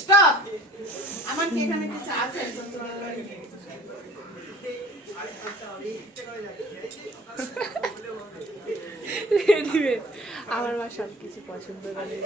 Stop. আমার কি এখানে কিছু আছে? আমার মা সব কিছু পছন্দ করে।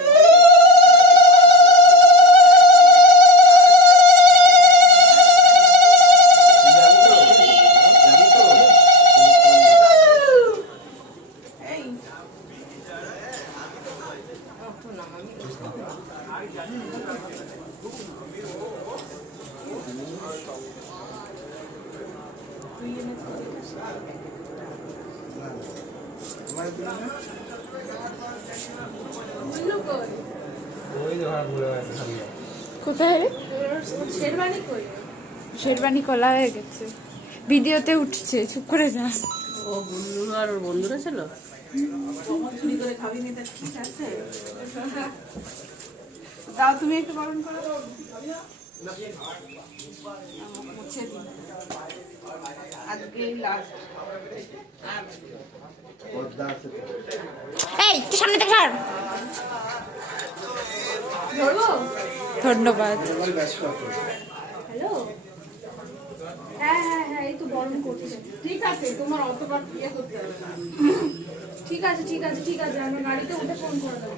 কোথায় রে? শেরবানি কলা হয়ে গেছে, ভিডিওতে উঠছে, চুপ করে যা। ও গুল্লু আর ওর বন্ধুরা ছিল। চুরি করে খাবি নি, তার ঠিক আছে। দাও তুমি একটু গরম করো। মুছে দিন, আজকে লাস্ট। এই তুই সামনে থেকে সর। ধন্যবাদ। হ্যালো, হ্যাঁ হ্যাঁ হ্যাঁ, এই তো গরম করছে। ঠিক আছে, তোমার অতবার ইয়ে করতে হবে না। ঠিক আছে ঠিক আছে ঠিক আছে, আমার গাড়িতে উঠে ফোন করে দেবো।